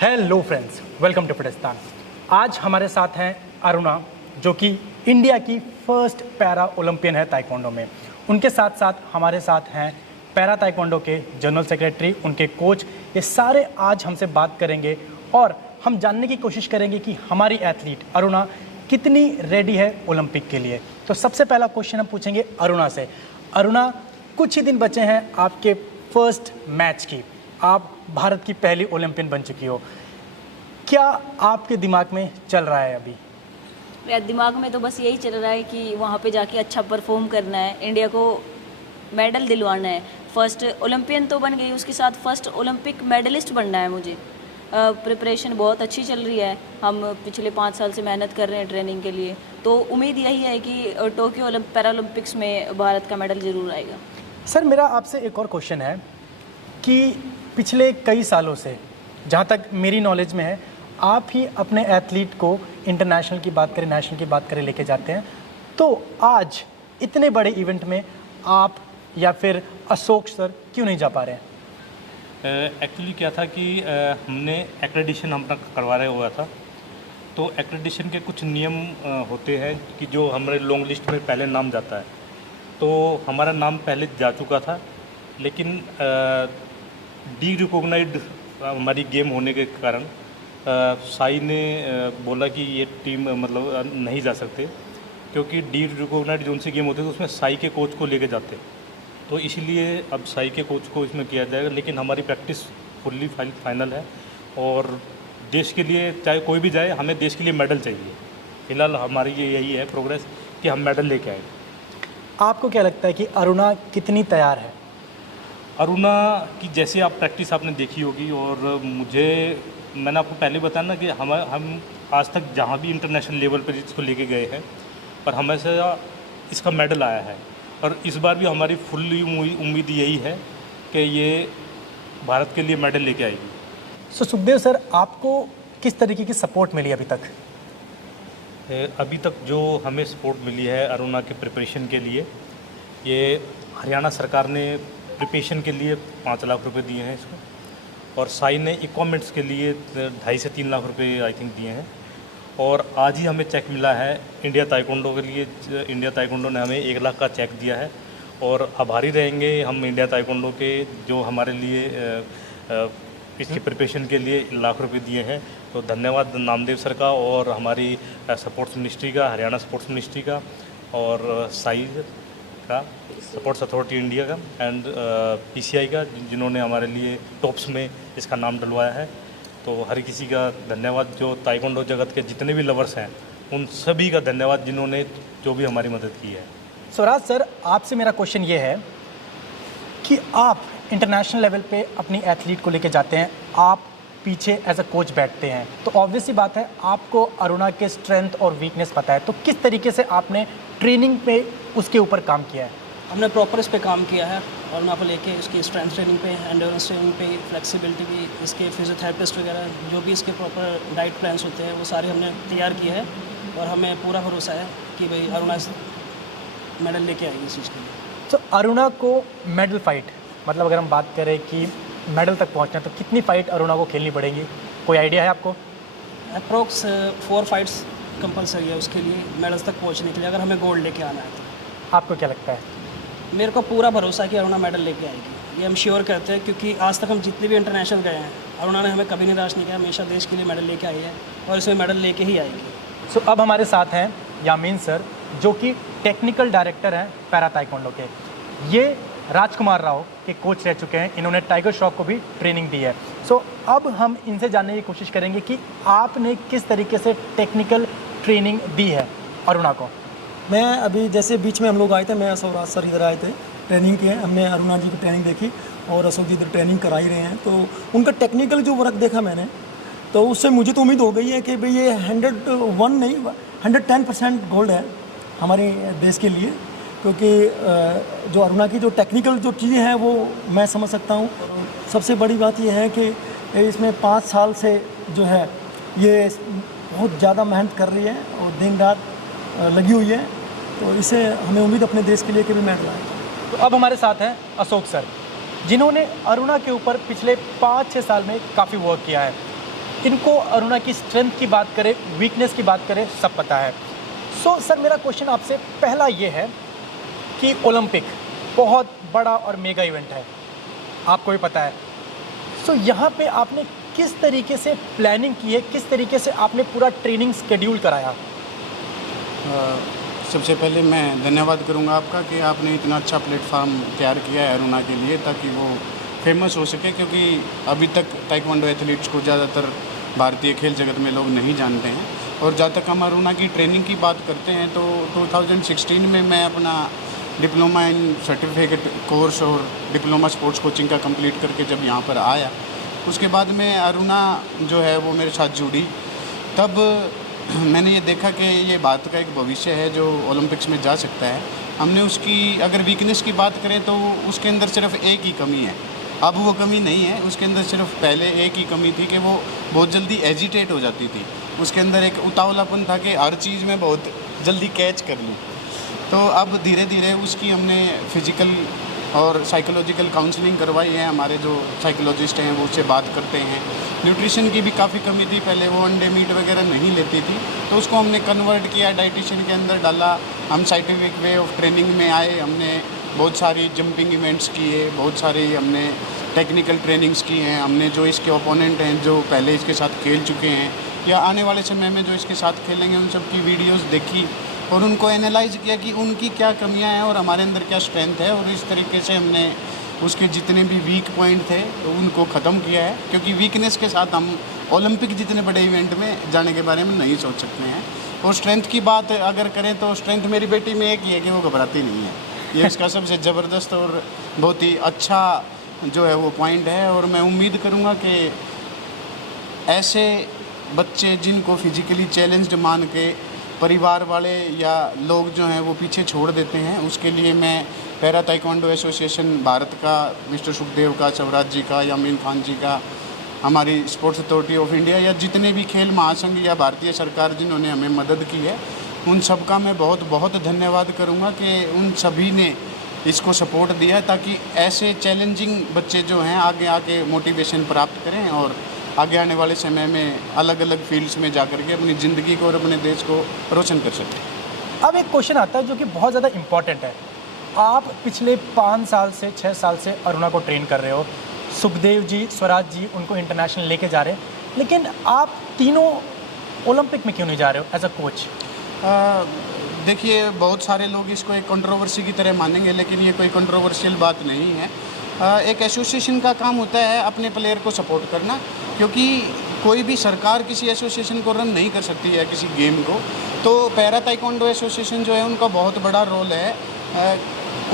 Hello friends, welcome to Fitistan. आज हमारे साथ हैं अरुणा, जो कि इंडिया की फर्स्ट पैरा ओलंपियन है ताइक्वांडो में। उनके साथ साथ हमारे साथ हैं पैरा ताइक्वांडो के जनरल सेक्रेटरी, उनके कोच। ये सारे आज हमसे बात करेंगे और हम जानने की कोशिश करेंगे कि हमारी एथलीट अरुणा कितनी रेडी है ओलंपिक के लिए। तो सबसे पहला क्वेश्चन हम पूछेंगे अरुणा से। अरुणा, कुछ ही दिन बचे हैं आपके फर्स्ट मैच की। आप भारत की पहली ओलंपियन बन चुकी हो। क्या आपके दिमाग में चल रहा है अभी? मेरे दिमाग में तो बस यही चल रहा है कि वहाँ पे जाके अच्छा परफॉर्म करना है, इंडिया को मेडल दिलवाना है। फर्स्ट ओलंपियन तो बन गई, उसके साथ फर्स्ट ओलंपिक मेडलिस्ट बनना है मुझे। प्रिपरेशन बहुत अच्छी चल रही है। हम पिछले 5 साल से मेहनत कर रहे हैं ट्रेनिंग के लिए, तो उम्मीद यही है कि टोक्यो पैरालंपिक्स में भारत का मेडल ज़रूर आएगा। सर, मेरा आपसे एक और क्वेश्चन है कि पिछले कई सालों से, जहाँ तक मेरी नॉलेज में है, आप ही अपने एथलीट को इंटरनेशनल की बात करें, नेशनल की बात करें, लेके जाते हैं। तो आज इतने बड़े इवेंट में आप या फिर अशोक सर क्यों नहीं जा पा रहे हैं? एक्चुअली क्या था कि हमने एक्रेडिशन अपना करवा रहा हुआ था। तो एक्रेडिशन के कुछ नियम होते हैं कि जो हमारे लॉन्ग लिस्ट में पहले नाम जाता है। तो हमारा नाम पहले जा चुका था, लेकिन डी रिकॉग्नाइज्ड हमारी गेम होने के कारण साई ने बोला कि ये टीम मतलब नहीं जा सकते, क्योंकि डी रिकॉग्नाइज्ड जो उनसे गेम होते थे उसमें साई के कोच को लेके जाते। तो इसलिए अब साई के कोच को इसमें किया जाएगा। लेकिन हमारी प्रैक्टिस फुल्ली फाइनल है और देश के लिए चाहे कोई भी जाए, हमें देश के लिए मेडल चाहिए। फिलहाल हमारी ये यही है प्रोग्रेस कि हम मेडल लेके आए। आपको क्या लगता है कि अरुणा कितनी तैयार है? अरुणा की जैसे आप प्रैक्टिस आपने देखी होगी, और मैंने आपको पहले बताया ना कि हम आज तक जहाँ भी इंटरनेशनल लेवल पर इसको लेके गए हैं, पर हमेशा इसका मेडल आया है। और इस बार भी हमारी फुल्ली उम्मीद यही है कि ये भारत के लिए मेडल लेके आएगी। सो सुखदेव सर, आपको किस तरीके की सपोर्ट मिली अभी तक? अभी तक जो हमें सपोर्ट मिली है अरुणा के प्रिपरेशन के लिए, ये हरियाणा सरकार ने प्रिपरेशन के लिए 5 लाख रुपए दिए हैं इसको, और साई ने इक्विपमेंट्स के लिए 2.5 से 3 लाख रुपए आई थिंक दिए हैं। और आज ही हमें चेक मिला है इंडिया ताइक्वांडो के लिए। इंडिया ताइक्वांडो ने हमें 1 लाख का चेक दिया है, और आभारी रहेंगे हम इंडिया ताइक्वांडो के, जो हमारे लिए इसकी प्रिपरेशन के लिए 1 लाख रुपए दिए हैं। तो धन्यवाद नामदेव सर का, और हमारी स्पोर्ट्स मिनिस्ट्री का, हरियाणा स्पोर्ट्स मिनिस्ट्री का, और साई का, स्पोर्ट्स अथॉरिटी इंडिया का, एंड PCI का, जिन्होंने हमारे लिए टॉप्स में इसका नाम डलवाया है। तो हर किसी का धन्यवाद, जो ताइक्वांडो जगत के जितने भी लवर्स हैं उन सभी का धन्यवाद, जिन्होंने जो भी हमारी मदद की है। स्वराज सर, आपसे मेरा क्वेश्चन ये है कि आप इंटरनेशनल लेवल पे अपनी एथलीट को लेके जाते हैं, आप पीछे एज अ कोच बैठते हैं, तो ऑब्वियस सी बात है आपको अरुणा के स्ट्रेंथ और वीकनेस पता है। तो किस तरीके से आपने ट्रेनिंग पे उसके ऊपर काम किया है? हमने प्रॉपर इस पे काम किया है, और यहाँ पर लेके उसकी स्ट्रेंथ ट्रेनिंग पे, एंड्योरेंस ट्रेनिंग पे, फ्लेक्सिबिलिटी भी, इसके फिजियोथेरेपिस्ट वगैरह जो भी इसके प्रॉपर डाइट प्लान्स होते हैं वो सारे हमने तैयार किए हैं। और हमें पूरा भरोसा है कि भाई अरुणा मेडल लेके आएगी इस चीज़ के लिए। तो अरुणा को मेडल फाइट, मतलब अगर हम बात करें कि मेडल तक पहुँचना है, तो कितनी फाइट अरुणा को खेलनी पड़ेगी? कोई आइडिया है आपको? अप्रोक्स 4 फाइट्स कंपलसरी है उसके लिए, मेडल्स तक पहुँचने के लिए, अगर हमें गोल्ड लेके आना है तो। आपको क्या लगता है? मेरे को पूरा भरोसा है कि अरुणा मेडल लेके आएगी, ये हम श्योर करते हैं, क्योंकि आज तक हम जितने भी इंटरनेशनल गए हैं अरुणा ने हमें कभी निराश नहीं किया, हमेशा देश के लिए मेडल लेके आई है और इसमें मेडल लेके ही आएगी। सो अब हमारे साथ हैं यामीन सर, जो कि टेक्निकल डायरेक्टर हैं पैरा ताइक्वांडो के। ये राजकुमार राव के कोच रह चुके हैं, इन्होंने टाइगर श्रॉफ को भी ट्रेनिंग दी है। सो अब हम इनसे जानने की कोशिश करेंगे कि आपने किस तरीके से टेक्निकल ट्रेनिंग दी है अरुणा को। मैं अभी जैसे बीच में हम लोग आए थे, मैं स्वराज सर इधर आए थे ट्रेनिंग के, हमने अरुणा जी की ट्रेनिंग देखी और अशोक जी इधर ट्रेनिंग करा ही रहे हैं। तो उनका टेक्निकल जो वर्क देखा मैंने, तो उससे मुझे तो उम्मीद हो गई है कि भाई ये 101 नहीं 110% गोल्ड है हमारे देश के लिए, क्योंकि जो अरुणा की जो टेक्निकल जो चीज़ें हैं वो मैं समझ सकता हूँ। सबसे बड़ी बात यह है कि इसमें 5 साल से जो है ये बहुत ज़्यादा मेहनत कर रही है और दिन रात लगी हुई है, तो इससे हमें उम्मीद अपने देश के लिए कि भी मेडल आए। तो अब हमारे साथ हैं अशोक सर, जिन्होंने अरुणा के ऊपर पिछले 5-6 साल में काफ़ी वर्क किया है। इनको अरुणा की स्ट्रेंथ की बात करें, वीकनेस की बात करें, सब पता है। सो सर, मेरा क्वेश्चन आपसे पहला ये है कि ओलंपिक बहुत बड़ा और मेगा इवेंट है, आपको भी पता है। सो यहाँ पे आपने किस तरीके से प्लानिंग की है, किस तरीके से आपने पूरा ट्रेनिंग शेड्यूल कराया? सबसे पहले मैं धन्यवाद करूंगा आपका कि आपने इतना अच्छा प्लेटफॉर्म तैयार किया है अरुणा के लिए, ताकि वो फेमस हो सके, क्योंकि अभी तक ताइक्वांडो एथलीट्स को ज़्यादातर भारतीय खेल जगत में लोग नहीं जानते हैं। और जहाँ तक हम अरुणा की ट्रेनिंग की बात करते हैं तो 2016 में मैं अपना डिप्लोमा इन सर्टिफिकेट कोर्स और डिप्लोमा स्पोर्ट्स कोचिंग का कंप्लीट करके जब यहाँ पर आया, उसके बाद में अरुणा जो है वो मेरे साथ जुड़ी। तब मैंने ये देखा कि ये बात का एक भविष्य है जो ओलंपिक्स में जा सकता है। हमने उसकी अगर वीकनेस की बात करें तो उसके अंदर सिर्फ एक ही कमी है, अब वो कमी नहीं है, उसके अंदर सिर्फ पहले एक ही कमी थी कि वो बहुत जल्दी एजिटेट हो जाती थी। उसके अंदर एक उतावलापन था कि हर चीज़ में बहुत जल्दी कैच कर लूँ। तो अब धीरे धीरे उसकी हमने फिज़िकल और साइकोलॉजिकल काउंसलिंग करवाई है। हमारे जो साइकोलॉजिस्ट हैं वो उससे बात करते हैं। न्यूट्रिशन की भी काफ़ी कमी थी, पहले वो अंडे मीट वगैरह नहीं लेती थी, तो उसको हमने कन्वर्ट किया, डाइटिशियन के अंदर डाला। हम साइंटिफिक वे ऑफ ट्रेनिंग में आए, हमने बहुत सारी जंपिंग इवेंट्स किए, बहुत सारी हमने टेक्निकल ट्रेनिंग्स की हैं। हमने जो इसके ओपोनेंट हैं जो पहले इसके साथ खेल चुके हैं या आने वाले समय में जो इसके साथ खेलेंगे, उन सब की वीडियोस देखी और उनको एनालाइज किया कि उनकी क्या कमियां हैं और हमारे अंदर क्या स्ट्रेंथ है। और इस तरीके से हमने उसके जितने भी वीक पॉइंट थे उनको ख़त्म किया है, क्योंकि वीकनेस के साथ हम ओलंपिक जितने बड़े इवेंट में जाने के बारे में नहीं सोच सकते हैं। और स्ट्रेंथ की बात अगर करें तो स्ट्रेंथ मेरी बेटी में एक ही है कि वो घबराती नहीं है। ये इसका सबसे ज़बरदस्त और बहुत ही अच्छा जो है वो पॉइंट है। और मैं उम्मीद करूँगा कि ऐसे बच्चे जिनको फिज़िकली चैलेंज्ड मान के परिवार वाले या लोग जो हैं वो पीछे छोड़ देते हैं, उसके लिए मैं पैरा ताइक्वांडो एसोसिएशन भारत का, मिस्टर सुखदेव का, स्वराज जी का, यामीन खान जी का, हमारी स्पोर्ट्स अथॉरिटी ऑफ इंडिया या जितने भी खेल महासंघ या भारतीय सरकार जिन्होंने हमें मदद की है, उन सब का मैं बहुत बहुत धन्यवाद करूँगा कि उन सभी ने इसको सपोर्ट दिया है, ताकि ऐसे चैलेंजिंग बच्चे जो हैं आगे आके मोटिवेशन प्राप्त करें और आगे आने वाले समय में अलग अलग फील्ड्स में जा कर के अपनी ज़िंदगी को और अपने देश को रोशन कर सकें। अब एक क्वेश्चन आता है जो कि बहुत ज़्यादा इम्पॉर्टेंट है। आप पिछले 5 साल से 6 साल से अरुणा को ट्रेन कर रहे हो, सुखदेव जी, स्वराज जी उनको इंटरनेशनल लेके जा रहे हैं, लेकिन आप तीनों ओलंपिक में क्यों नहीं जा रहे हो एज अ कोच? देखिए, बहुत सारे लोग इसको एक कंट्रोवर्सी की तरह मानेंगे, लेकिन ये कोई कंट्रोवर्शियल बात नहीं है। एक एसोसिएशन का काम होता है अपने प्लेयर को सपोर्ट करना, क्योंकि कोई भी सरकार किसी एसोसिएशन को रन नहीं कर सकती है किसी गेम को। तो पैरा ताइक्वांडो एसोसिएशन जो है उनका बहुत बड़ा रोल है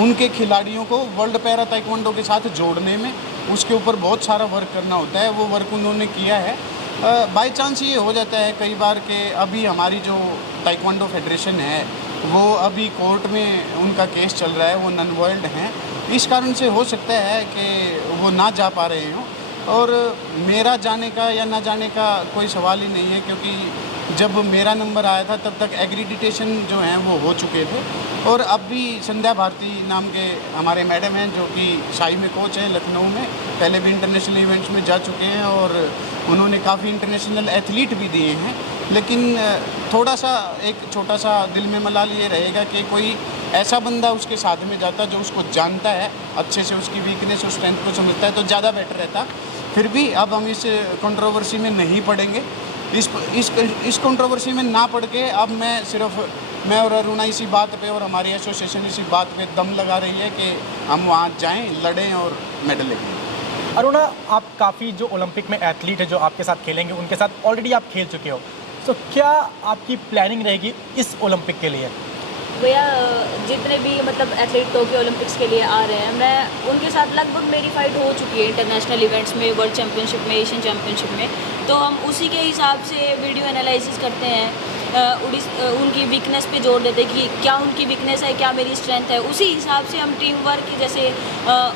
उनके खिलाड़ियों को वर्ल्ड पैरा ताइक्वांडो के साथ जोड़ने में। उसके ऊपर बहुत सारा वर्क करना होता है, वो वर्क उन्होंने किया है। बाय चांस ये हो जाता है कई बार कि अभी हमारी जो ताइक्वांडो फेडरेशन है वो अभी कोर्ट में उनका केस चल रहा है, वो नन वर्ल्ड हैं, इस कारण से हो सकता है कि वो ना जा पा रहे हों। और मेरा जाने का या ना जाने का कोई सवाल ही नहीं है, क्योंकि जब मेरा नंबर आया था तब तक एग्रीडिटेशन जो हैं वो हो चुके थे। और अब भी संध्या भारती नाम के हमारे मैडम हैं जो कि साई में कोच हैं लखनऊ में, पहले भी इंटरनेशनल इवेंट्स में जा चुके हैं और उन्होंने काफ़ी इंटरनेशनल एथलीट भी दिए हैं। लेकिन थोड़ा सा एक छोटा सा दिल में मलाल ये रहेगा कि कोई ऐसा बंदा उसके साथ में जाता जो उसको जानता है अच्छे से, उसकी वीकनेस और स्ट्रेंथ को समझता है, तो ज़्यादा बेटर रहता। फिर भी अब हम इस कंट्रोवर्सी में नहीं पड़ेंगे। इस कंट्रोवर्सी में ना पड़ के अब मैं और अरुणा इसी बात पे और हमारी एसोसिएशन इसी बात पे दम लगा रही है कि हम वहाँ जाएं, लड़ें और मेडल लें। अरुणा, आप काफ़ी जो ओलंपिक में एथलीट है जो आपके साथ खेलेंगे उनके साथ ऑलरेडी आप खेल चुके हो, तो क्या आपकी प्लानिंग रहेगी इस ओलंपिक के लिए? भैया, जितने भी मतलब एथलीट टोक्यो ओलंपिक्स के लिए आ रहे हैं, मैं उनके साथ लगभग मेरी फाइट हो चुकी है इंटरनेशनल इवेंट्स में, वर्ल्ड चैम्पियनशिप में, एशियन चैम्पियनशिप में। तो हम उसी के हिसाब से वीडियो एनालिसिस करते हैं, उनकी वीकनेस पे जोर देते हैं कि क्या उनकी वीकनेस है, क्या मेरी स्ट्रेंथ है। उसी हिसाब से हम टीम वर्क जैसे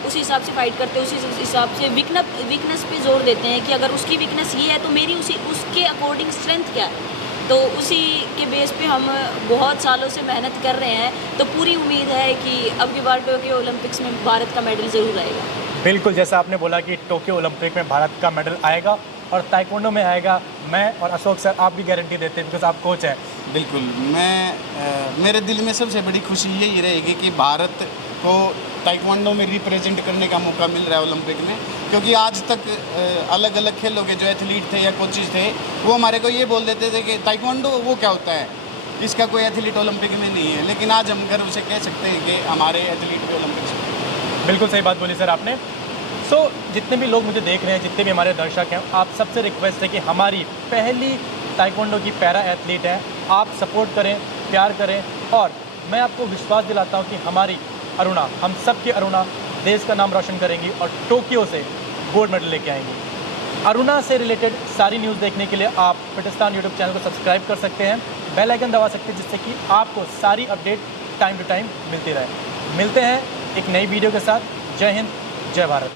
उसी हिसाब से फाइट करते हैं, उसी हिसाब से वीकनेस पे जोर देते हैं कि अगर उसकी वीकनेस ये है तो मेरी उसके अकॉर्डिंग स्ट्रेंथ क्या है। तो उसी के बेस पे हम बहुत सालों से मेहनत कर रहे हैं। तो पूरी उम्मीद है कि अब की बार टोक्यो ओलंपिक्स में भारत का मेडल ज़रूर आएगा। बिल्कुल, जैसा आपने बोला कि टोक्यो ओलंपिक में भारत का मेडल आएगा और ताइक्वांडो में आएगा। मैं और अशोक सर आप भी गारंटी देते हैं बिकॉज आप कोच हैं। बिल्कुल, मेरे दिल में सबसे बड़ी खुशी यही रहेगी कि भारत को ताइक्वांडो में रिप्रेजेंट करने का मौका मिल रहा है ओलंपिक में, क्योंकि आज तक अलग अलग खेलों के जो एथलीट थे या कोचेज थे वो हमारे को ये बोल देते थे कि ताइक्वांडो वो क्या होता है, इसका कोई एथलीट ओलंपिक में नहीं है। लेकिन आज हम गर्व से कह सकते हैं कि हमारे एथलीट भी ओलंपिक्स में। बिल्कुल सही बात बोली सर आपने। सो जितने भी लोग मुझे देख रहे हैं, जितने भी हमारे दर्शक हैं, आप सबसे रिक्वेस्ट है कि हमारी पहली ताइक्वांडो की पैरा एथलीट है, आप सपोर्ट करें, प्यार करें। और मैं आपको विश्वास दिलाता हूँ कि हमारी अरुणा, हम सब की अरुणा देश का नाम रोशन करेंगी और टोक्यो से गोल्ड मेडल लेके आएंगी। अरुणा से रिलेटेड सारी न्यूज़ देखने के लिए आप फिटिस्तान यूट्यूब चैनल को सब्सक्राइब कर सकते हैं, बेल आइकन दबा सकते हैं, जिससे कि आपको सारी अपडेट टाइम टू टाइम मिलती रहे। मिलते हैं एक नई वीडियो के साथ। जय हिंद, जय भारत।